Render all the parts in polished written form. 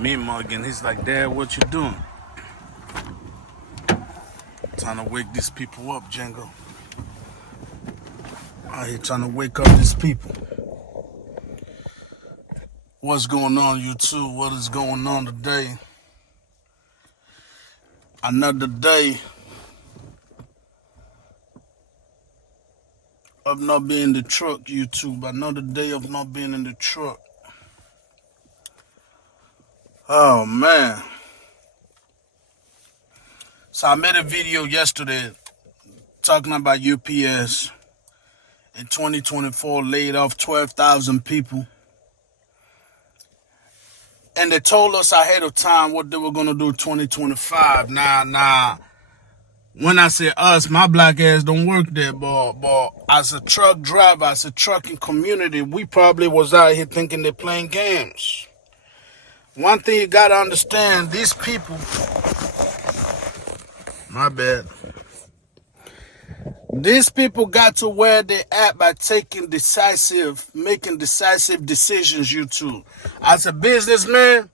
me mugging. He's like, Dad, what you doing? Trying to wake these people up, Django. Out here trying to wake up these people. What's going on, YouTube? What is going on today? Another day of not being in the truck, YouTube. Another day of not being in the truck. Oh, man. So I made a video yesterday talking about UPS in 2024 laid off 12,000 people. And they told us ahead of time what they were going to do in 2025. Now, when I say us, my black ass don't work there, but as a truck driver, as a trucking community, we probably was out here thinking they're playing games. One thing you got to understand, these people, my bad, these people got to where they at by making decisive decisions, YouTube. As a businessman,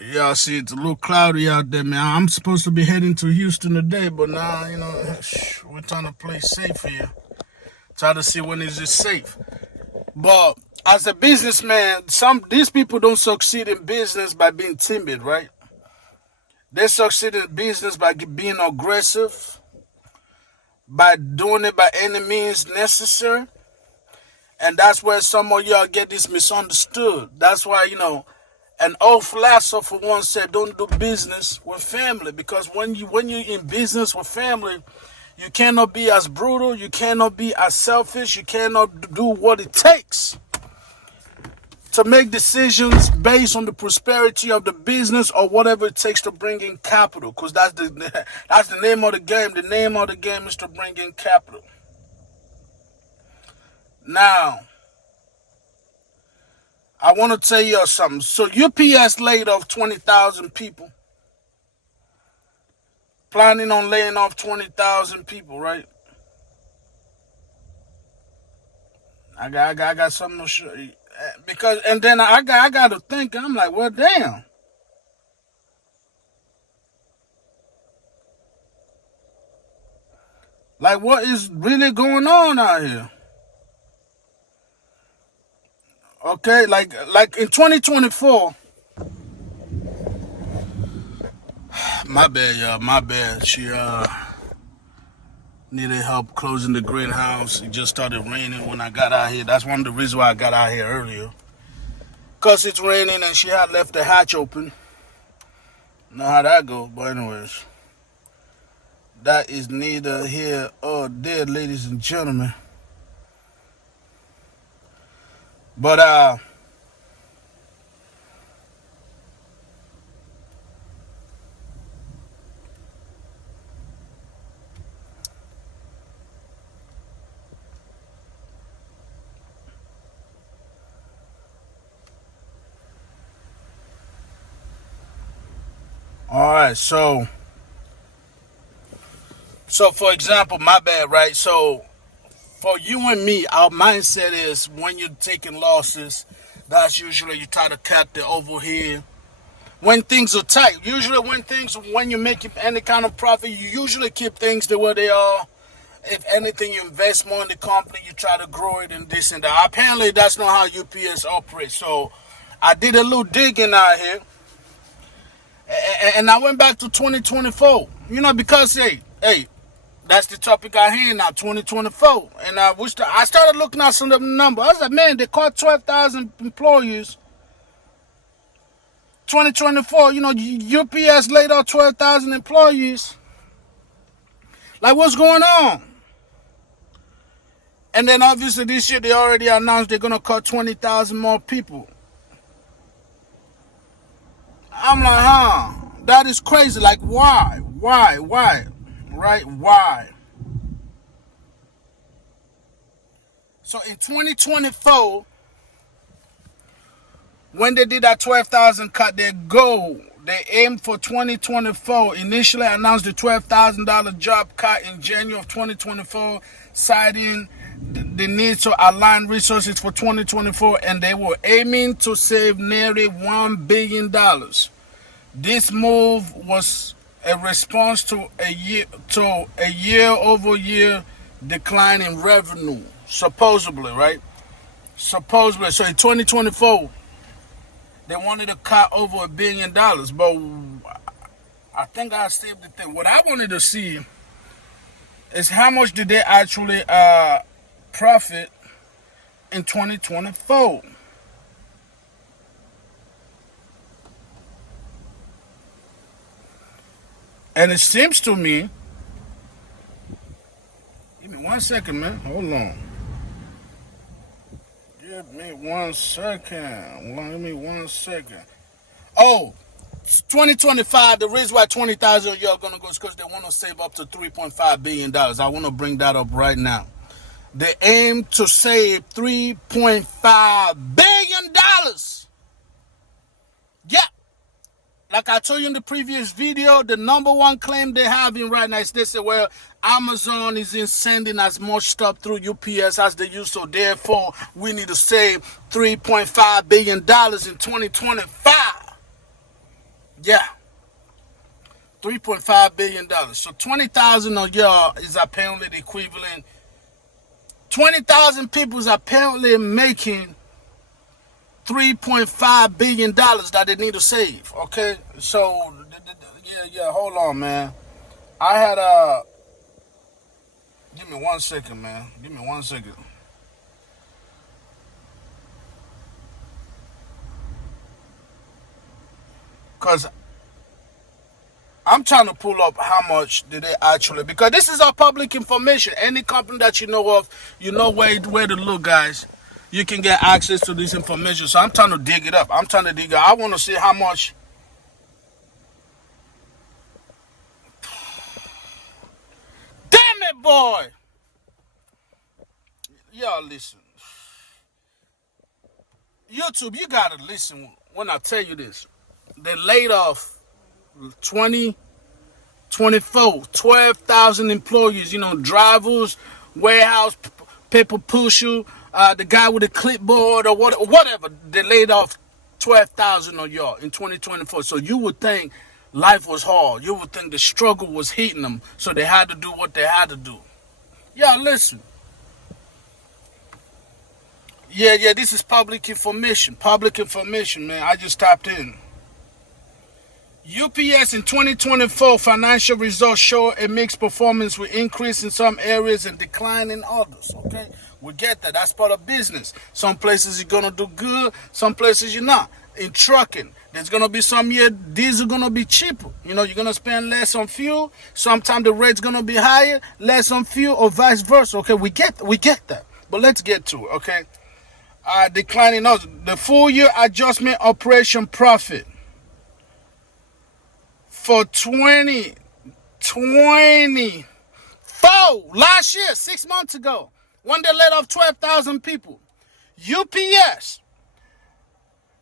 y'all see it's a little cloudy out there, man. I'm supposed to be heading to Houston today, but now, we're trying to play safe here. Try to see when is it safe. But as a businessman, these people don't succeed in business by being timid, right? They succeed in business by being aggressive, by doing it by any means necessary. And that's where some of y'all get this misunderstood. That's why, an old philosopher once said, don't do business with family. Because when you're in business with family, you cannot be as brutal, you cannot be as selfish, you cannot do what it takes to make decisions based on the prosperity of the business or whatever it takes to bring in capital. Because that's the name of the game. The name of the game is to bring in capital. Now, I want to tell you something. So UPS laid off 20,000 people. Planning on laying off 20,000 people, right? I got something to show you. Because, and then I got to think, I'm like, well, damn. Like, what is really going on out here? Okay, like in 2024, my bad, y'all, my bad. She needed help closing the greenhouse. It just started raining when I got out here. That's one of the reasons why I got out here earlier. Because it's raining and she had left the hatch open. Know how that go, but anyways. That is neither here or there, ladies and gentlemen. But all right, so for example, my bad, right? So for you and me, our mindset is when you're taking losses, that's usually you try to cut the overhead. When things are tight, usually when you make any kind of profit, you usually keep things the way they are. If anything, you invest more in the company, you try to grow it and this and that. Apparently, that's not how UPS operates. So I did a little digging out here. And I went back to 2024. Because, hey, that's the topic I hear now, 2024. And I started looking at some of the numbers. I was like, man, they caught 12,000 employees. 2024, UPS laid off 12,000 employees. Like, what's going on? And then, obviously, this year, they already announced they're going to cut 20,000 more people. I'm like, that is crazy. Like, why? Right? Why? So in 2024, when they did that 12,000 cut, they aimed for 2024. Initially announced the $12,000 job cut in January of 2024, citing the need to align resources for 2024, and they were aiming to save nearly $1 billion. This move was a response to a year-over-year decline in revenue, supposedly, right? Supposedly. So in 2024, they wanted to cut over $1 billion, but I think I saved the thing. What I wanted to see is how much did they actually profit in 2024. And it seems to me, give me 1 second, man. Hold on. Give me 1 second. Give me 1 second. Oh, 2025, the reason why 20,000 of y'all are going to go is because they want to save up to $3.5 billion. I want to bring that up right now. They aim to save $3.5 billion. Yeah. Like I told you in the previous video, the number one claim they're having right now is they say, well, Amazon isn't sending as much stuff through UPS as they used to. Therefore, we need to save $3.5 billion in 2025. Yeah. $3.5 billion. So 20,000 of y'all is apparently the equivalent. 20,000 people is apparently making $3.5 billion that they need to save. Okay, so yeah. Hold on, man. I had give me 1 second, man. Give me 1 second. Cause I'm trying to pull up how much did they actually, because this is all public information. Any company that you know of, you know where to look, guys. You can get access to this information. So I'm trying to dig it up. I want to see how much. Damn it, boy. Y'all listen. YouTube, you got to listen when I tell you this. They laid off 12,000 employees, drivers, warehouse, paper pusher, the guy with a clipboard or whatever. They laid off 12,000 of y'all in 2024. So you would think life was hard. You would think the struggle was hitting them. So they had to do what they had to do. Y'all listen. Yeah, this is public information. Public information, man. I just tapped in. UPS in 2024 financial results show a mixed performance with increase in some areas and decline in others. Okay, we get that. That's part of business. Some places you're gonna do good, some places you're not. In trucking, there's gonna be some year diesel gonna be cheaper. You're gonna spend less on fuel. Sometimes the rate's gonna be higher, less on fuel, or vice versa. Okay, we get that. But let's get to it. Okay, declining others. The full year adjustment operation profit for 2024, last year, 6 months ago, when they let off 12,000 people, UPS,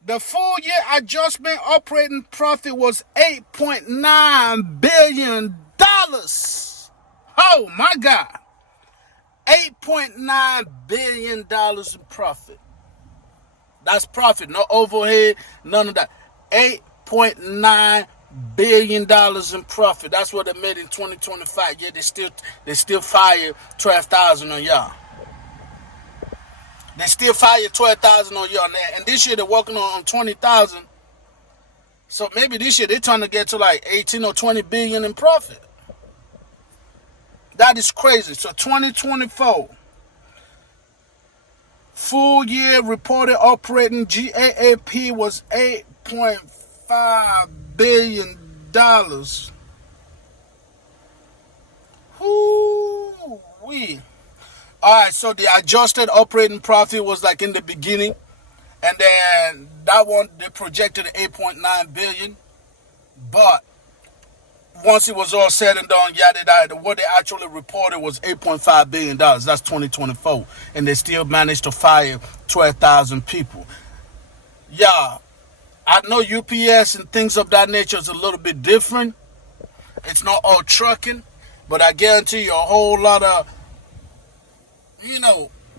the full year adjustment operating profit was $8.9 billion. Oh my God. $8.9 billion in profit. That's profit, no overhead, none of that. $8.9 billion in profit. That's what they made in 2025. Yeah, they still fire 12,000 on y'all. They still fire 12,000 on y'all. And this year they're working on 20,000. So maybe this year they're trying to get to like 18 or 20 billion in profit. That is crazy. So 2024 full year reported operating GAAP was $8.5 billion. Whoo-wee. Alright, so the adjusted operating profit was like in the beginning, and then that one they projected $8.9 billion, but once it was all said and done, what they actually reported was $8.5 billion. That's 2024, and they still managed to fire 12,000 people. Yeah, I know UPS and things of that nature is a little bit different. It's not all trucking, but I guarantee you a whole lot of,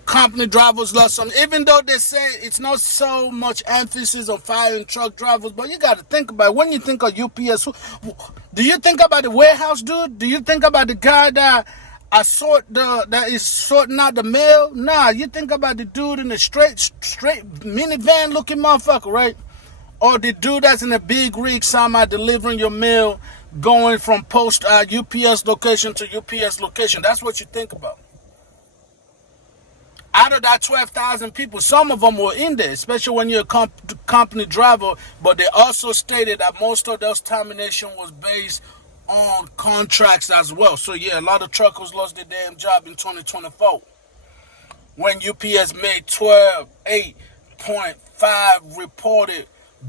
company drivers lost some, even though they say it's not so much emphasis on firing truck drivers, but you got to think about it. When you think of UPS, do you think about the warehouse dude? Do you think about the guy that that is sorting out the mail? Nah, you think about the dude in the straight minivan looking motherfucker, right? Or the dude that's in a big rig somehow delivering your mail, going from UPS location to UPS location. That's what you think about. Out of that 12,000 people, some of them were in there, especially when you're a company driver. But they also stated that most of those termination was based on contracts as well. So yeah, a lot of truckers lost their damn job in 2024 when UPS made $8.5 reported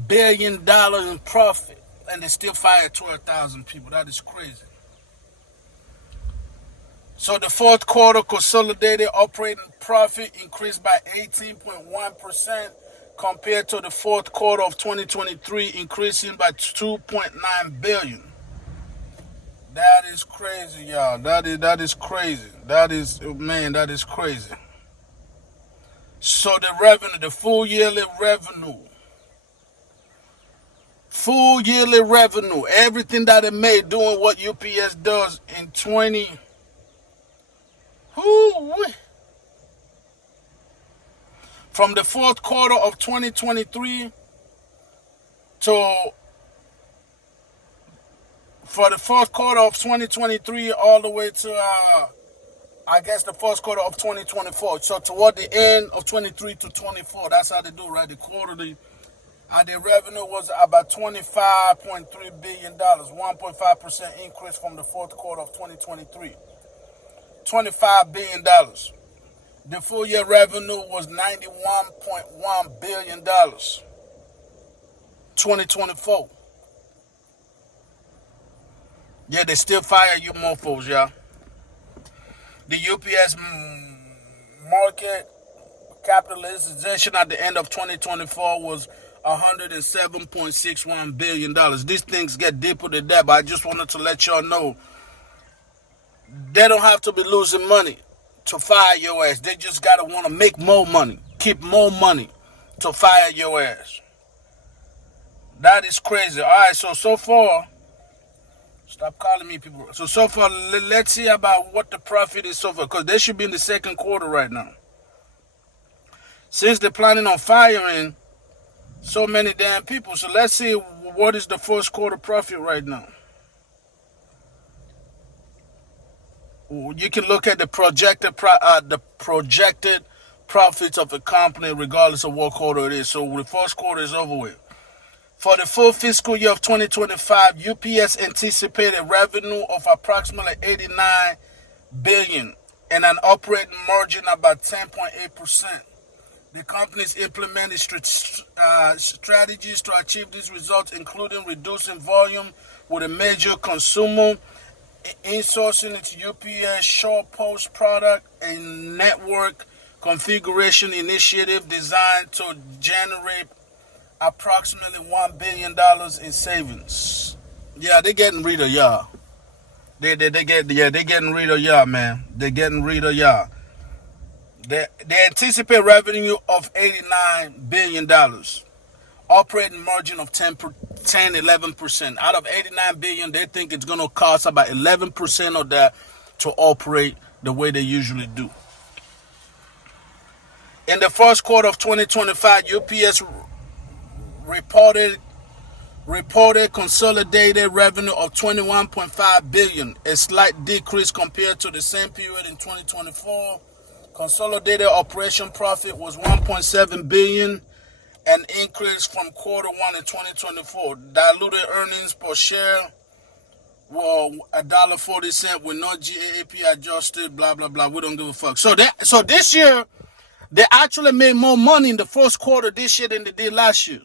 billion in profit, and they still fired 12,000 people. That is crazy. So the fourth quarter consolidated operating profit increased by 18.1% compared to the fourth quarter of 2023, increasing by $2.9 billion. That is crazy, y'all. That is crazy. That is crazy. So the revenue, the full yearly revenue, everything that it made doing what UPS does in 20. From the fourth quarter of 2023 for the fourth quarter of 2023 all the way to I guess the first quarter of 2024. So toward the end of 23 to 24, that's how they do, right? The quarterly, the revenue was about $25.3 billion, 1.5% increase from the fourth quarter of 2023. $25 billion. The full year revenue was $91.1 billion. 2024. Yeah, they still fire you mofos, y'all. The UPS market capitalization at the end of 2024 was $107.61 billion. These things get deeper than that, but I just wanted to let y'all know they don't have to be losing money to fire your ass. They just gotta want to make more money, keep more money to fire your ass. That is crazy. All right, so far, stop calling me people. So far, let's see about what the profit is so far, because they should be in the second quarter right now. Since they're planning on firing so many damn people, so let's see what is the first quarter profit right now. You can look at the projected profits of a company regardless of what quarter it is. So the first quarter is over with. For the full fiscal year of 2025, UPS anticipated revenue of approximately $89 billion and an operating margin about 10.8%. The companies implemented strategies to achieve these results, including reducing volume with a major consumer, insourcing its UPS short post product, a network configuration initiative designed to generate approximately $1 billion in savings. Yeah, they're getting rid of y'all. They're getting rid of y'all, man. They're getting rid of y'all. They anticipate revenue of $89 billion. Operating margin of 11%. Out of $89 billion, they think it's going to cost about 11% of that to operate the way they usually do. In the first quarter of 2025, UPS reported consolidated revenue of $21.5 billion, a slight decrease compared to the same period in 2024. Consolidated operation profit was $1.7 billion, an increase from quarter one in 2024. Diluted earnings per share were $1.40 with no GAAP adjusted, blah, blah, blah. We don't give a fuck. So this year, they actually made more money in the first quarter this year than they did last year.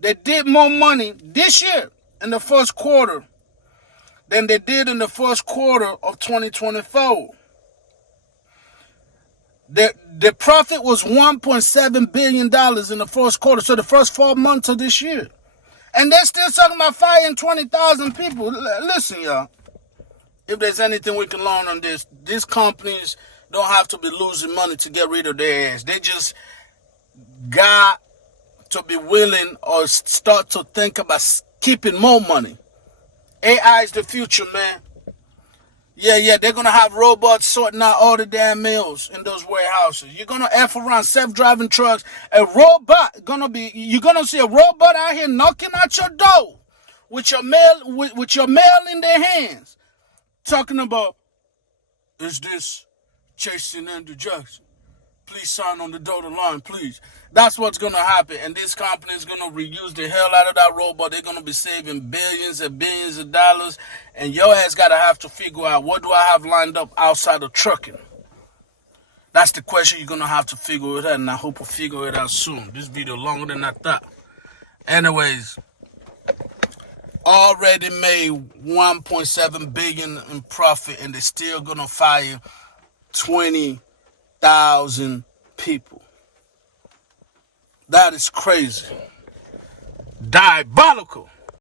They did more money this year in the first quarter than they did in the first quarter of 2024. The profit was $1.7 billion in the first quarter, so the first 4 months of this year. And they're still talking about firing 20,000 people. Listen, y'all, if there's anything we can learn on this, these companies don't have to be losing money to get rid of their ass. They just got to be willing or start to think about keeping more money. AI is the future, man. Yeah, they're gonna have robots sorting out all the damn meals in those warehouses. You're gonna F around self-driving trucks. You're gonna see a robot out here knocking at your door with your mail in their hands, talking about, is this chasing Andrew Jackson? Please sign on the dotted line, please. That's what's going to happen. And this company is going to reuse the hell out of that robot. They're going to be saving billions and billions of dollars. And your ass got to have to figure out, what do I have lined up outside of trucking? That's the question you're going to have to figure it out. And I hope you figure it out soon. This video longer than I thought. Anyways, already made $1.7 billion in profit. And they're still going to fire 20,000 people. That is crazy. Diabolical.